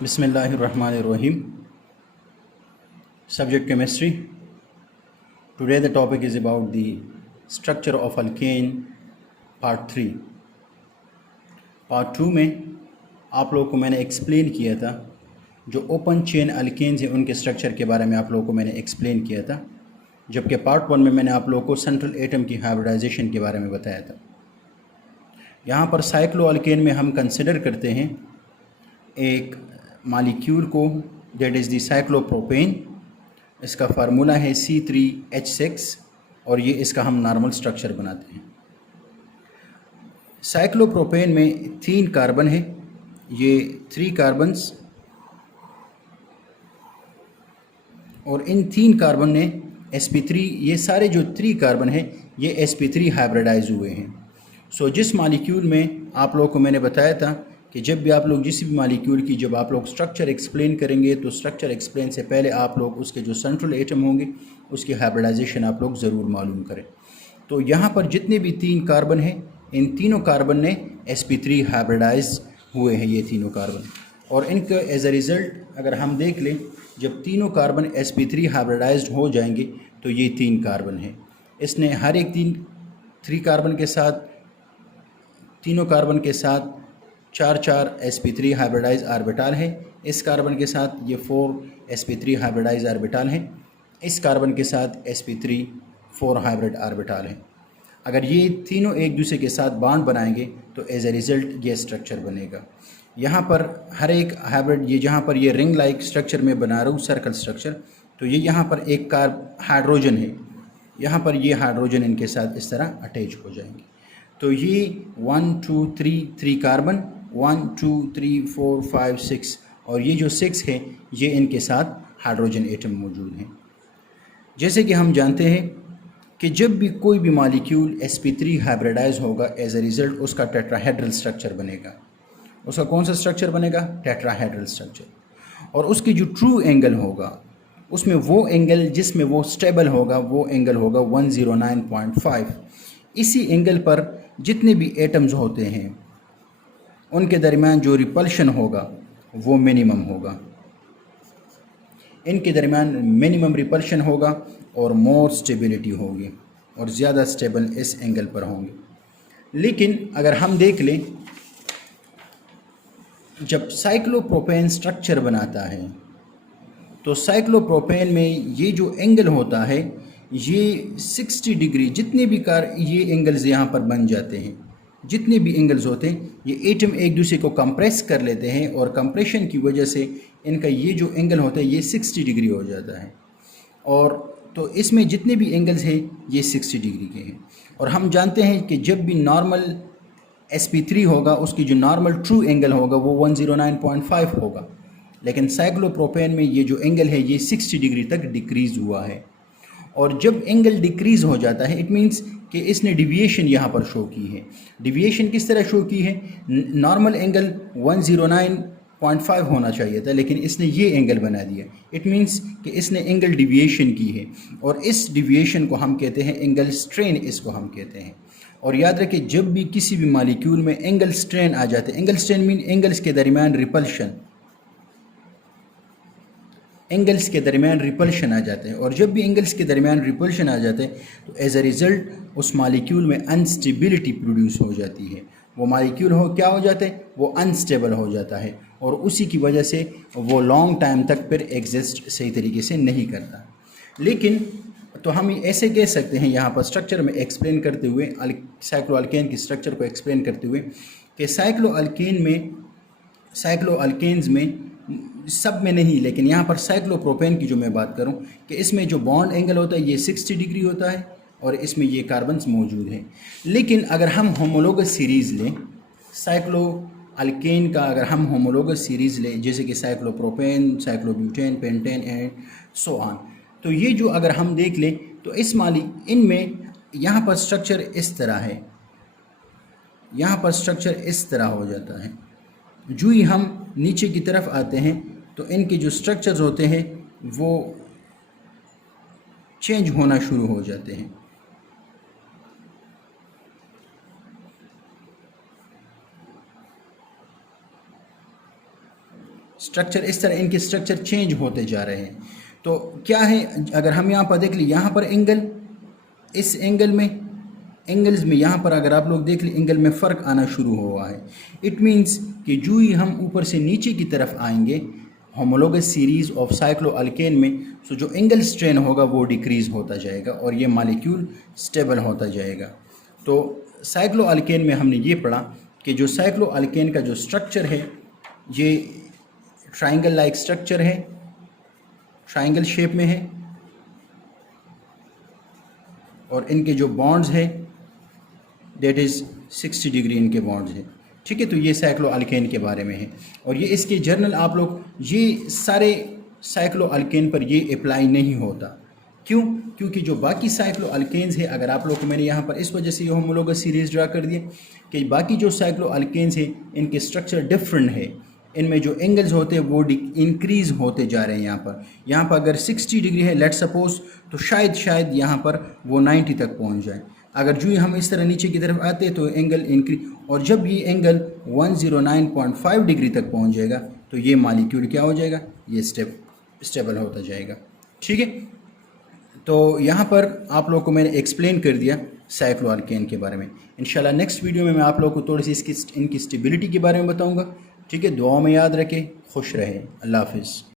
Bismillahirrahmanirrahim. Subject chemistry. Today the topic is about the structure of alkane part 3. Part 2 में आप लोगों को मैंने एक्सप्लेन किया था जो ओपन चेन अल्केन्स हैं उनके स्ट्रक्चर के बारे में आप लोगों को मैंने एक्सप्लेन किया था, जबकि पार्ट 1 में मैंने आप लोगों को सेंट्रल एटम की हाइब्रिडाइजेशन के बारे में बताया था। यहाँ पर साइक्लो अल्केन में हम कंसिडर करते हैं एक मालिक्यूल को, दैट इज़ द साइक्लोप्रोपेन। इसका फार्मूला है C3H6 और ये इसका हम नॉर्मल स्ट्रक्चर बनाते हैं। साइक्लोप्रोपेन में 3 कार्बन है, ये 3 कार्बन्स, और इन 3 कार्बन ने sp3, ये सारे जो 3 कार्बन है ये sp3 हाइब्रिडाइज हुए हैं। सो जिस मालिक्यूल में आप लोगों को मैंने बताया था कि जब भी आप लोग जिस भी मालिक्यूल की जब आप लोग स्ट्रक्चर एक्सप्लेन करेंगे तो स्ट्रक्चर एक्सप्लेन से पहले आप लोग उसके जो सेंट्रल एटम होंगे उसकी हाइब्रिडाइजेशन आप लोग ज़रूर मालूम करें। तो यहाँ पर जितने भी 3 कार्बन हैं इन तीनों कार्बन ने sp3 हाइब्रिडाइज हुए हैं, ये तीनों कार्बन। और इनका एज अ रिज़ल्ट अगर हम देख लें, जब तीनों कार्बन sp3 हाइब्रिडाइज्ड हो जाएंगे तो ये 3 कार्बन हैं। इसने हर एक 3 कार्बन के साथ, तीनों कार्बन के साथ 4 sp3 हाइब्रिडाइज ऑर्बिटल है। इस कार्बन के साथ ये 4 sp3 हाइब्रिडाइज ऑर्बिटल हैं। इस कार्बन के साथ sp3 4 हाइब्रिड ऑर्बिटल हैं। अगर ये तीनों एक दूसरे के साथ बॉन्ड बनाएंगे तो एज ए रिज़ल्ट ये स्ट्रक्चर बनेगा। यहाँ पर हर एक हाइब्रिड, ये जहाँ पर ये रिंग लाइक स्ट्रक्चर में बना रहा हूँ सर्कल स्ट्रक्चर, तो ये यहाँ पर एक हाइड्रोजन है, यहाँ पर ये हाइड्रोजन इनके साथ इस तरह अटैच हो जाएंगे। तो ये 1 2 3 कार्बन, 1 2 3 4 5 6, और ये जो 6 है ये इनके साथ हाइड्रोजन एटम मौजूद हैं। जैसे कि हम जानते हैं कि जब भी कोई भी मॉलिक्यूल sp3 हाइब्रिडाइज होगा एज अ रिज़ल्ट उसका टेट्राहेड्रल स्ट्रक्चर बनेगा। उसका कौन सा स्ट्रक्चर बनेगा? Tetrahedral structure. और उसकी जो ट्रू एंगल होगा उसमें वो एंगल जिसमें वो स्टेबल होगा वो एंगल होगा 109.5। इसी एंगल पर जितने भी एटम्स होते हैं उनके दरमियान जो रिपल्शन होगा वो मिनिमम होगा। इनके दरमियान मिनिमम रिपल्शन होगा और मोर स्टेबिलिटी होगी और ज़्यादा स्टेबल इस एंगल पर होंगे। लेकिन अगर हम देख लें, जब साइक्लोप्रोपेन स्ट्रक्चर बनाता है तो साइक्लोप्रोपेन में ये जो एंगल होता है ये 60 डिग्री, जितने भी ये एंगल्स यहाँ पर बन जाते हैं, जितने भी एंगल्स होते हैं ये एटम एक दूसरे को कंप्रेस कर लेते हैं और कंप्रेशन की वजह से इनका ये जो एंगल होता है ये 60 डिग्री हो जाता है। और तो इसमें जितने भी एंगल्स हैं ये 60 डिग्री के हैं। और हम जानते हैं कि जब भी नॉर्मल sp3 होगा उसकी जो नॉर्मल ट्रू एंगल होगा वो 109.5 होगा, लेकिन साइक्लोप्रोपेन में ये जो एंगल है ये 60 डिग्री तक डिक्रीज़ हुआ है। और जब एंगल डिक्रीज़ हो जाता है इट मीन्स कि इसने डिविएशन यहाँ पर शो की है। डिविएशन किस तरह शो की है? नॉर्मल एंगल 109.5 होना चाहिए था लेकिन इसने ये एंगल बना दिया। इट मीन्स कि इसने एंगल डिविएशन की है और इस डिविएशन को हम कहते हैं एंगल स्ट्रेन, इसको हम कहते हैं। और याद रखें, जब भी किसी भी मॉलिक्यूल में एंगल स्ट्रेन आ जाते हैं, एंगल स्ट्रेन मीन एंगल्स के दरमियान रिपल्शन, एंगल्स के दरमियान रिपल्शन आ जाते हैं। और जब भी एंगल्स के दरमियान रिपल्शन आ जाते हैं तो एज अ रिज़ल्ट उस मॉलिक्यूल में अनस्टेबिलिटी प्रोड्यूस हो जाती है। वो मॉलिक्यूल क्या हो जाता है? वो अनस्टेबल हो जाता है और उसी की वजह से वो लॉन्ग टाइम तक फिर एग्जिस्ट सही तरीके से नहीं करता। लेकिन तो हम ऐसे कह सकते हैं यहाँ पर स्ट्रक्चर में एक्सप्लेन करते हुए, साइक्लो अल्केन की स्ट्रक्चर को एक्सप्लेन करते हुए, कि साइक्लो अल्केन्स में सब में नहीं लेकिन यहाँ पर साइक्लोप्रोपेन की जो मैं बात करूँ कि इसमें जो बॉन्ड एंगल होता है ये 60 डिग्री होता है और इसमें ये कार्बन्स मौजूद हैं। लेकिन अगर हम होमोलोगस सीरीज़ लें साइक्लो अल्केन का, अगर हम होमोलोगस सीरीज़ लें जैसे कि cyclopropane, cyclobutane, pentane and so on, तो ये जो अगर हम देख लें तो इनमें यहाँ पर स्ट्रक्चर इस तरह है, यहाँ पर स्ट्रक्चर इस तरह हो जाता है। जो ही हम नीचे की तरफ आते हैं तो इनके जो स्ट्रक्चर्स होते हैं वो चेंज होना शुरू हो जाते हैं। स्ट्रक्चर इस तरह इनके स्ट्रक्चर चेंज होते जा रहे हैं। तो क्या है, अगर हम यहाँ पर देख लें, यहाँ पर एंगल, इस एंगल में, एंगल्स में यहाँ पर अगर आप लोग देख लें एंगल में फ़र्क आना शुरू हुआ है। इट मीन्स कि जो ही हम ऊपर से नीचे की तरफ आएंगे होमोलोगस सीरीज़ ऑफ साइक्लोअल्केन में, सो जो एंगल स्ट्रेन होगा वो डिक्रीज़ होता जाएगा और ये मॉलिक्यूल स्टेबल होता जाएगा। तो साइक्लोअल्केन में हमने ये पढ़ा कि जो साइक्लोअल्केन का जो स्ट्रक्चर है ये ट्राइंगल लाइक स्ट्रक्चर है, ट्राइंगल शेप में है, और इनके जो बॉन्ड्स है डेट इज़ 60 डिग्री इनके बॉन्ड्स हैं। ठीक है, तो ये साइक्लोअल्केन के बारे में है। और ये इसके जर्नल आप लोग, ये सारे साइक्लोअल्केन पर ये अप्लाई नहीं होता। क्यों? क्योंकि जो बाकी साइक्लोअल्केन्स है, अगर आप लोग को मैंने यहाँ पर इस वजह से ये होमोलोगस सीरीज़ ड्रा कर दिए कि बाकी जो साइक्लोअल्केन्स है इनके स्ट्रक्चर डिफरेंट है, इनमें जो एंगल्स होते हैं वो इंक्रीज़ होते जा रहे हैं। यहाँ पर अगर 60 डिग्री है लेट सपोज, तो शायद यहाँ पर वो 90 तक पहुँच जाए। अगर जो हम इस तरह नीचे की तरफ आते हैं तो एंगल इंक्रीज, और जब ये एंगल 109.5 डिग्री तक पहुँच जाएगा तो ये मॉलिक्यूल क्या हो जाएगा, ये स्टेबल होता जाएगा। ठीक है, तो यहाँ पर आप लोग को मैंने एक्सप्लेन कर दिया साइक्लोअल्केन के बारे में। इंशाल्लाह नेक्स्ट वीडियो में मैं आप लोग को थोड़ी सी इनकी स्टेबिलिटी के बारे में बताऊँगा। ठीक है, दुआओं में याद रखें, खुश रहें, अल्लाह हाफिज़।